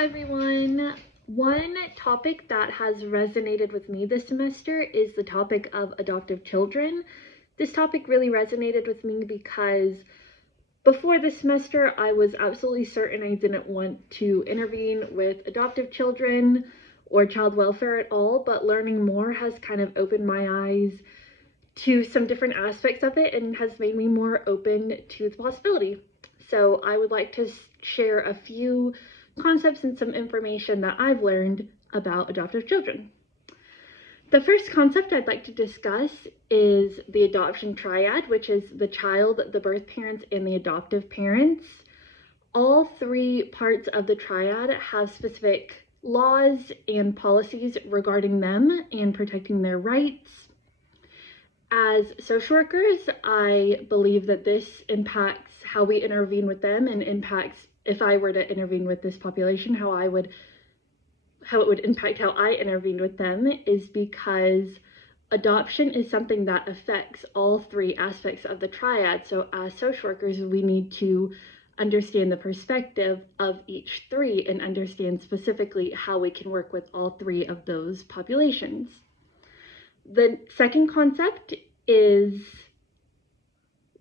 everyone. One topic that has resonated with me this semester is the topic of adoptive children. This topic really resonated with me because before this semester, I was absolutely certain I didn't want to intervene with adoptive children or child welfare at all, but learning more has kind of opened my eyes to some different aspects of it and has made me more open to the possibility. So I would like to share a few concepts and some information that I've learned about adoptive children. The first concept I'd like to discuss is the adoption triad, which is the child, the birth parents, and the adoptive parents. All three parts of the triad have specific laws and policies regarding them and protecting their rights. As social workers, I believe that this impacts how we intervene with them and impacts, if I were to intervene with this population, how it would impact how I intervened with them, is because adoption is something that affects all three aspects of the triad. So as social workers, we need to understand the perspective of each three and understand specifically how we can work with all three of those populations. The second concept is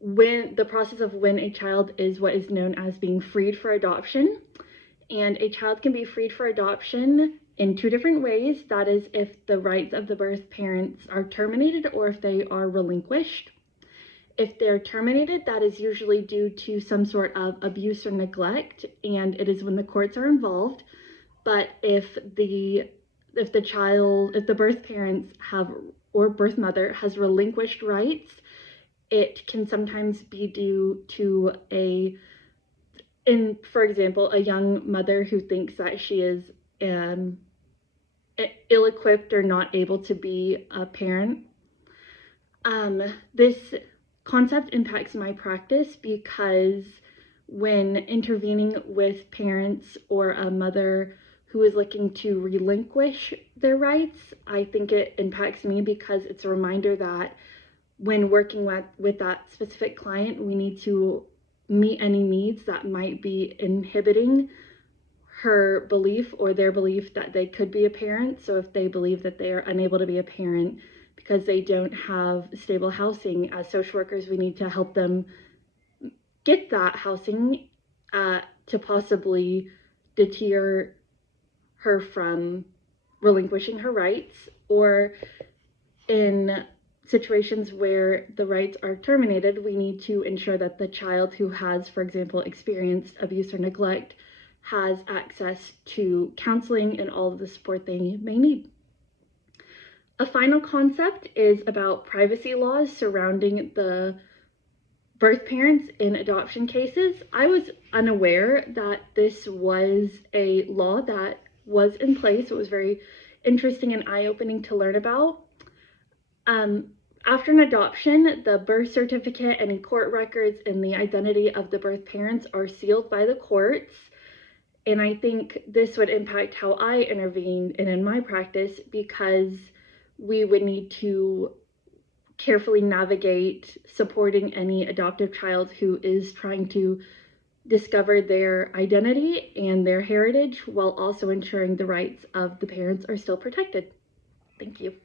when the process of when a child is what is known as being freed for adoption. And a child can be freed for adoption in two different ways. That is, if the rights of the birth parents are terminated or if they are relinquished. If they're terminated, that is usually due to some sort of abuse or neglect, and it is when the courts are involved. But if the birth parents have, or birth mother has relinquished rights, it can sometimes be due to for example, a young mother who thinks that she is ill-equipped or not able to be a parent. This concept impacts my practice because when intervening with parents or a mother who is looking to relinquish their rights, I think it impacts me because it's a reminder that when working with that specific client, we need to meet any needs that might be inhibiting her belief or their belief that they could be a parent. So if they believe that they are unable to be a parent because they don't have stable housing, as social workers, we need to help them get that housing to possibly deter her from relinquishing her rights, or in situations where the rights are terminated, we need to ensure that the child who has, for example, experienced abuse or neglect has access to counseling and all of the support they may need. A final concept is about privacy laws surrounding the birth parents in adoption cases. I was unaware that this was a law that was in place. It was very interesting and eye-opening to learn about. After an adoption, the birth certificate, any court records, and the identity of the birth parents are sealed by the courts. And I think this would impact how I intervene and in my practice, because we would need to carefully navigate supporting any adoptive child who is trying to discover their identity and their heritage while also ensuring the rights of the parents are still protected. Thank you.